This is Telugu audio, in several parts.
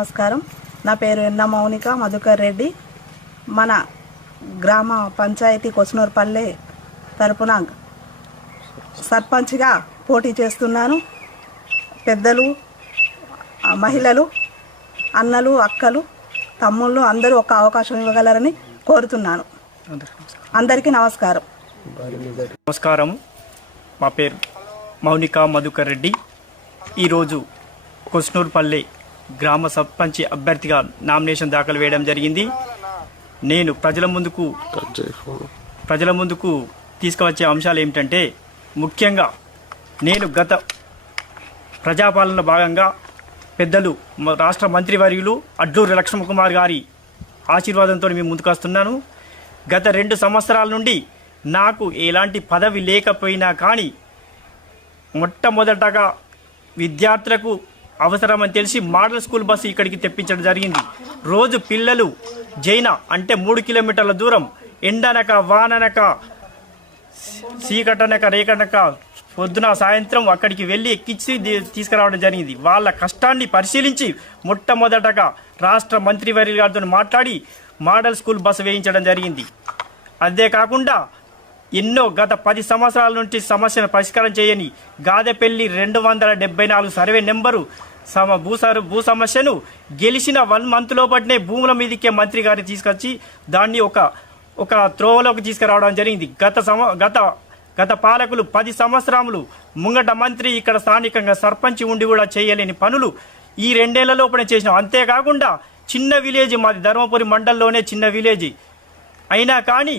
నమస్కారం. నా పేరు ఎన్న మౌనిక మధుకర్ రెడ్డి. మన గ్రామ పంచాయతీ కొసనూరుపల్లె తరపున సర్పంచ్గా పోటీ చేస్తున్నాను. పెద్దలు మహిళలు అన్నలు అక్కలు తమ్ముళ్ళు అందరూ ఒక అవకాశం ఇవ్వగలరని కోరుతున్నాను. అందరికీ నమస్కారం. నమస్కారం. మా పేరు మౌనిక మధుకర్ రెడ్డి. ఈరోజు కొస్నూర్పల్లి గ్రామ సర్పంచ్ అభ్యర్థిగా నామినేషన్ దాఖలు వేయడం జరిగింది. నేను ప్రజల ముందుకు ప్రజల ముందుకు తీసుకువచ్చే అంశాలు ఏమిటంటే ముఖ్యంగా నేను గత ప్రజాపాలన భాగంగా పెద్దలు రాష్ట్ర రాష్ట్ర మంత్రివర్యులు అడ్లూరి లక్ష్మణకుమార్ గారి ఆశీర్వాదంతో మేము ముందుకు వస్తున్నాను. గత రెండు సంవత్సరాల నుండి నాకు ఎలాంటి పదవి లేకపోయినా కానీ మొట్టమొదటగా విద్యార్థులకు అవసరమని తెలిసి మోడల్ స్కూల్ బస్సు ఇక్కడికి తెప్పించడం జరిగింది. రోజు పిల్లలు జైన అంటే మూడు కిలోమీటర్ల దూరం ఎండనక వాననక సీకటనక రేకనక పొద్దున సాయంత్రం అక్కడికి వెళ్ళి ఎక్కించి తీసుకురావడం జరిగింది. వాళ్ళ కష్టాన్ని పరిశీలించి మొట్టమొదటగా రాష్ట్ర మంత్రివర్యుల గారితో మాట్లాడి మోడల్ స్కూల్ బస్సు వేయించడం జరిగింది. అంతేకాకుండా ఎన్నో గత పది సంవత్సరాల నుంచి సమస్యను పరిష్కారం చేయని గాదెపల్లి రెండు వందల డెబ్బై నాలుగు సర్వే నెంబరు సమ భూసారు భూ సమస్యను గెలిచిన వన్ మంత్ లోపటినే భూముల మీదకే మంత్రి గారిని తీసుకొచ్చి దాన్ని ఒక ఒక త్రోవలోకి తీసుకురావడం జరిగింది. గత సమ గత గత పాలకులు పది సంవత్సరములు ముంగట మంత్రి ఇక్కడ స్థానికంగా సర్పంచ్ ఉండి కూడా చేయలేని పనులు ఈ రెండేళ్ళ లోపలే చేసినాం. అంతేకాకుండా చిన్న విలేజ్ మాది ధర్మపురి మండలంలోనే చిన్న విలేజ్. అయినా కానీ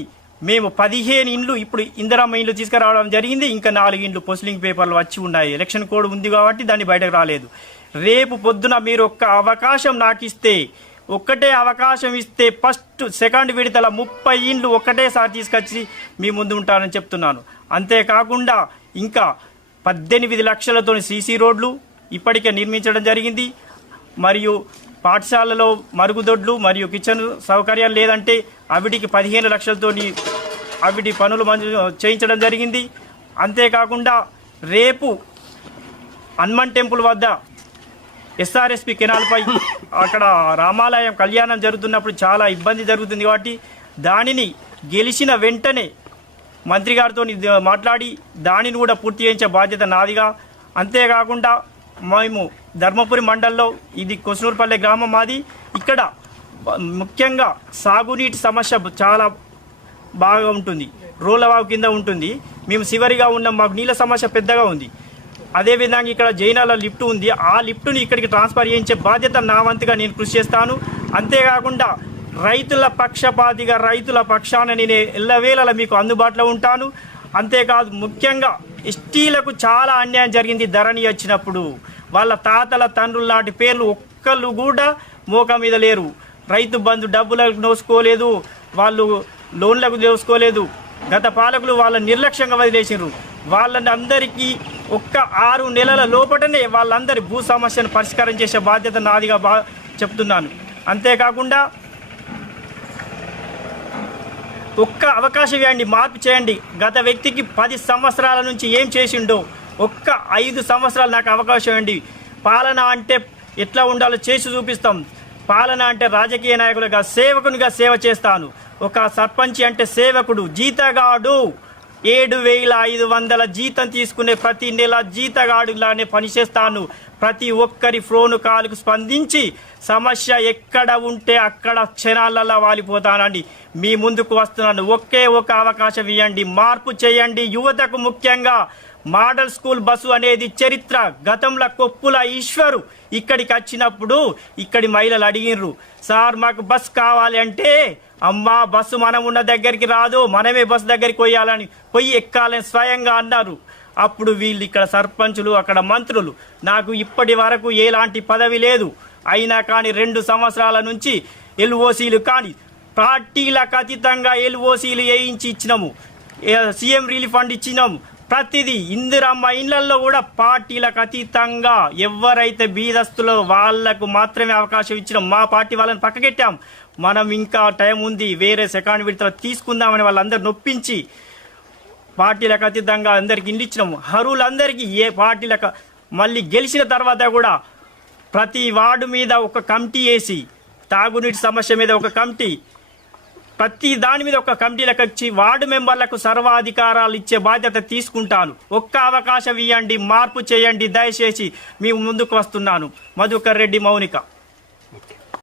మేము పదిహేను ఇండ్లు ఇప్పుడు ఇందిరామ్మ ఇండ్లు తీసుకురావడం జరిగింది. ఇంకా నాలుగు ఇండ్లు పోస్టింగ్ పేపర్లు వచ్చి ఉన్నాయి. ఎలక్షన్ కోడ్ ఉంది కాబట్టి దాన్ని బయటకు రాలేదు. రేపు పొద్దున మీరు ఒక్క అవకాశం నాకు ఇస్తే ఒక్కటే అవకాశం ఇస్తే ఫస్ట్ సెకండ్ విడతల ముప్పై ఇండ్లు ఒక్కటేసారి తీసుకొచ్చి మీ ముందు ఉంటానని చెప్తున్నాను. అంతేకాకుండా ఇంకా పద్దెనిమిది లక్షలతో సీసీ రోడ్లు ఇప్పటికే నిర్మించడం జరిగింది. మరియు పాఠశాలలో మరుగుదొడ్లు మరియు కిచెన్ సౌకర్యాలు లేదంటే అవిటికి పదిహేను లక్షలతోని అవిటి పనులు మంజూ చేయించడం జరిగింది. అంతేకాకుండా రేపు హనుమాన్ టెంపుల్ వద్ద ఎస్ఆర్ఎస్పి కెనాల్పై అక్కడ రామాలయం కళ్యాణం జరుగుతున్నప్పుడు చాలా ఇబ్బంది జరుగుతుంది కాబట్టి దానిని గెలిచిన వెంటనే మంత్రి గారితో మాట్లాడి దానిని కూడా పూర్తి చేయించే బాధ్యత నాదిగా. అంతేకాకుండా మేము ధర్మపురి మండలంలో ఇది కొసనూరుపల్లె గ్రామం మాది. ఇక్కడ ముఖ్యంగా సాగునీటి సమస్య చాలా బాగా ఉంటుంది. రోలవాగు కింద ఉంటుంది. మేము చివరిగా ఉన్న. మాకు నీళ్ళ సమస్య పెద్దగా ఉంది. అదేవిధంగా ఇక్కడ జైనాల లిఫ్ట్ ఉంది. ఆ లిఫ్ట్ని ఇక్కడికి ట్రాన్స్ఫర్ చేయించే బాధ్యత నా వంతుగా నేను కృషి చేస్తాను. అంతేకాకుండా రైతుల పక్షపాతిగా రైతుల పక్షాన నేను ఎల్లవేళ మీకు అందుబాటులో ఉంటాను. అంతేకాదు ముఖ్యంగా ఎస్టీలకు చాలా అన్యాయం జరిగింది. ధరణి వచ్చినప్పుడు వాళ్ళ తాతల తండ్రుల లాంటి పేర్లు ఒక్కళ్ళు కూడా మోక మీద లేరు. రైతు బంధు డబ్బులకు నోసుకోలేదు వాళ్ళు లోన్లకు దోసుకోలేదు గత పాలకులు వాళ్ళ నిర్లక్ష్యంగా వదిలేసినారు వాళ్ళని అందరికీ ఒక్క ఆరు నెలల లోపటనే వాళ్ళందరి భూ సమస్యను పరిష్కారం చేసే బాధ్యత నాదిగా బా చెప్తున్నాను. అంతేకాకుండా ఒక్క అవకాశం ఇవ్వండి మార్పు చేయండి. గత వ్యక్తికి పది సంవత్సరాల నుంచి ఏం చేసిండో ఒక్క ఐదు సంవత్సరాలు నాకు అవకాశం అండి పాలన అంటే ఎట్లా ఉండాలో చేసి చూపిస్తాం. పాలన అంటే రాజకీయ నాయకులుగా సేవకునిగా సేవ చేస్తాను. ఒక సర్పంచ్ అంటే సేవకుడు జీతగాడు. ఏడు వేల ఐదు వందల జీతం తీసుకునే ప్రతి నెల జీతగాడులానే పనిచేస్తాను ప్రతి ఒక్కరి ఫోను కాల్కు స్పందించి సమస్య ఎక్కడ ఉంటే అక్కడ క్షణాలలో వాలిపోతానండి. మీ ముందుకు వస్తున్నాను. ఒకే ఒక అవకాశం ఇవ్వండి. మార్పు చేయండి. యువతకు ముఖ్యంగా మోడల్ స్కూల్ బస్సు అనేది చరిత్ర. గతంలో కొప్పుల ఈశ్వరు ఇక్కడికి వచ్చినప్పుడు ఇక్కడి మహిళలు అడిగినరు సార్ మాకు బస్సు కావాలి అంటే అమ్మా బస్సు మనం ఉన్న దగ్గరికి రాదు మనమే బస్సు దగ్గరికి పోయాలని పోయి ఎక్కాలని స్వయంగా అన్నారు. అప్పుడు వీళ్ళు ఇక్కడ సర్పంచులు అక్కడ మంత్రులు నాకు ఇప్పటి వరకు ఎలాంటి పదవి లేదు. అయినా కానీ రెండు సంవత్సరాల నుంచి ఎల్ఓసీలు కానీ పార్టీలకు అతీతంగా ఎల్ఓసీలు వేయించి ఇచ్చినాము. సీఎం రిలీఫ్ ఫండ్ ఇచ్చినాము. ప్రతిదీ ఇందిరమ్మ ఇళ్ళలో కూడా పార్టీలకు అతీతంగా ఎవరైతే బీదస్తులో వాళ్ళకు మాత్రమే అవకాశం ఇచ్చినాం మా పార్టీ వాళ్ళని పక్కకెట్టాం. మనం ఇంకా టైం ఉంది వేరే సెకండ్ విడతలో తీసుకుందామని వాళ్ళందరూ నొప్పించి పార్టీలకు అతీతంగా అందరికి ఇల్లు ఇచ్చినాము. హరువులందరికీ ఏ పార్టీలకు మళ్ళీ గెలిచిన తర్వాత కూడా ప్రతి వార్డు మీద ఒక కమిటీ వేసి తాగునీటి సమస్య మీద ఒక కమిటీ ప్రతి దాని మీద ఒక కమిటీలకు వచ్చి వార్డు మెంబర్లకు సర్వాధికారాలు ఇచ్చే బాధ్యత తీసుకుంటాను. ఒక్క అవకాశం ఇవ్వండి మార్పు చేయండి దయచేసి మీ ముందుకు వస్తున్నాను. మధుకర్ రెడ్డి మౌనిక.